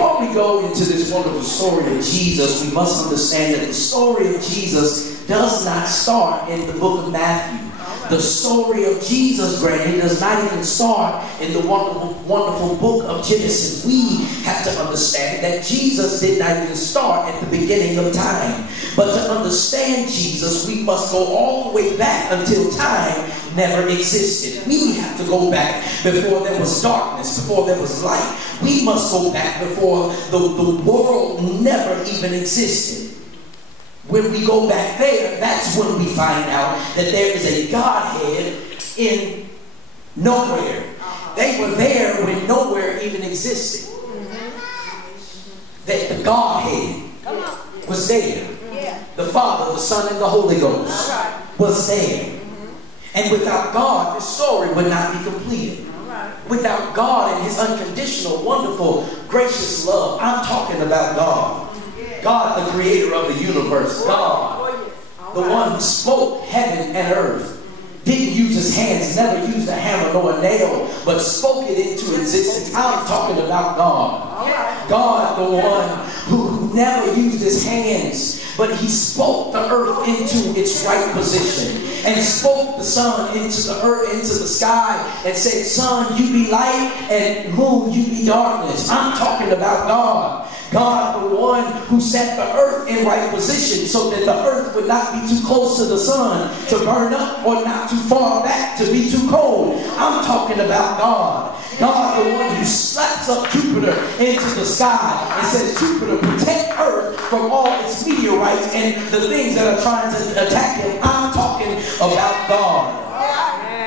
before we go into this wonderful story of Jesus, we must understand that the story of Jesus does not start in the book of Matthew. The story of Jesus, Granny, does not even start in the wonderful book of Genesis. We have to understand that Jesus did not even start at the beginning of time. But to understand Jesus, we must go all the way back until time never existed. We have to go back before there was darkness, before there was light. We must go back before the world never even existed. When we go back there, that's when we find out that there is a Godhead in nowhere. They were there when nowhere even existed. That the Godhead was there. The Father, the Son, and the Holy Ghost was there. And without God, this story would not be completed. Without God and His unconditional, wonderful, gracious love, I'm talking about God. God, the creator of the universe. God, the one who spoke heaven and earth. Didn't use His hands, never used a hammer nor a nail, but spoke it into existence. I'm talking about God. God, the one who never used His hands, but He spoke the earth into its right position, and spoke the sun into the earth, into the sky, and said, sun, you be light, and moon, you be darkness. I'm talking about God. God, the one who set the earth in right position so that the earth would not be too close to the sun to burn up, or not too far back to be too cold. I'm talking about God. God, the one who slaps up Jupiter into the sky and says, Jupiter, protect earth from all its meteorites and the things that are trying to attack him. I'm talking about God.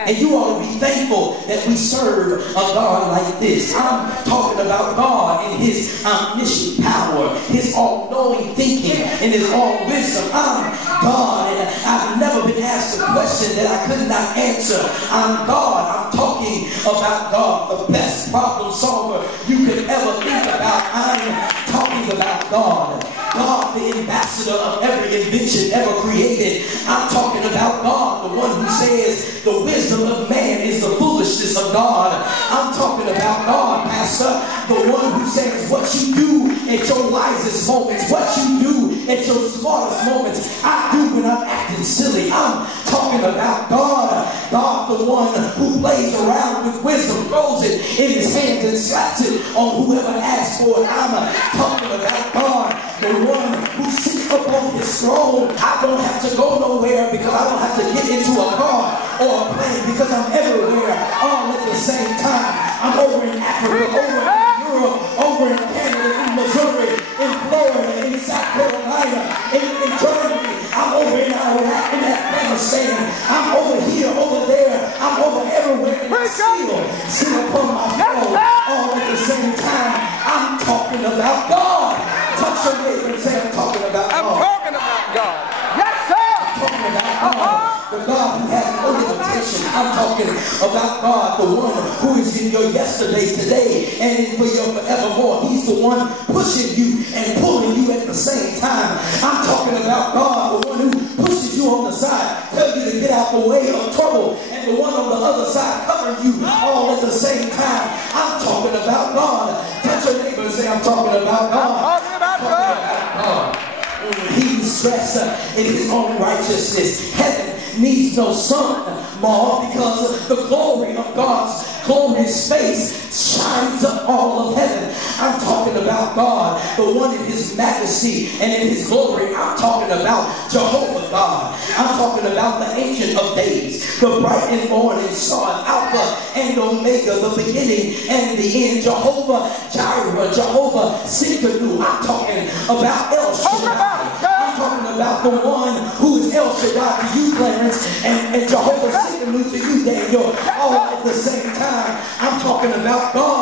And you ought to be thankful that we serve a God like this. I'm talking about God in His omniscient power, His all-knowing thinking, and His all-wisdom. I'm God, and I've never been asked a question that I could not answer. I'm God. I'm talking about God, the best problem solver you could ever think about. I'm talking about God. God, the ambassador of every invention ever created. I'm talking about God, the one who says the wisdom of man is the foolishness of God. I'm talking about God, Pastor, the one who says what you do at your wisest moments, what you do at your smartest moments, I do when I'm acting silly. I'm talking about God. God, the one who plays around with wisdom, throws it in His hands and slaps it on whoever asks for it. I'm talking about God, the one who sits upon His throne. I don't have to go nowhere because I don't have to get into a car or a plane, because I'm everywhere all at the same time. I'm over in Africa, over in Europe, over in Canada, in Missouri, in Florida, in South Carolina, in Germany. I'm over in Iraq, in Afghanistan. I'm over here, over there. I'm over everywhere, and I still sit upon my throne all at the same time. I'm talking about God. Touch your neighbor and say, I'm talking about God. I'm talking about God. Yes, sir. I'm talking about God. The God who has no limitation. I'm talking about God, the one who is in your yesterday, today, and for your forevermore. He's the one pushing you and pulling you at the same time. I'm talking about God, the one who pushes you on the side, tells you to get out the way of trouble, and the one on the other side covering you all at the same time. I'm talking about God. Touch your neighbor and say, I'm talking about God. I'm talking about God. He was dressed in His own righteousness. Heaven needs no sun, Ma, because the glory of God's glorious face shines up all of heaven. I'm talking about God, the one in His majesty and in His glory. I'm talking about Jehovah God. I'm talking about the Ancient of Days, the bright and morning star, Alpha and Omega, the beginning and the end. Jehovah Jireh, Jehovah Tsidkenu. I'm talking about El Shaddai. I'm talking about the one who is El Shaddai to you, Clarence, and Jehovah Tsidkenu to you, Daniel, all at the same time. I'm talking about God,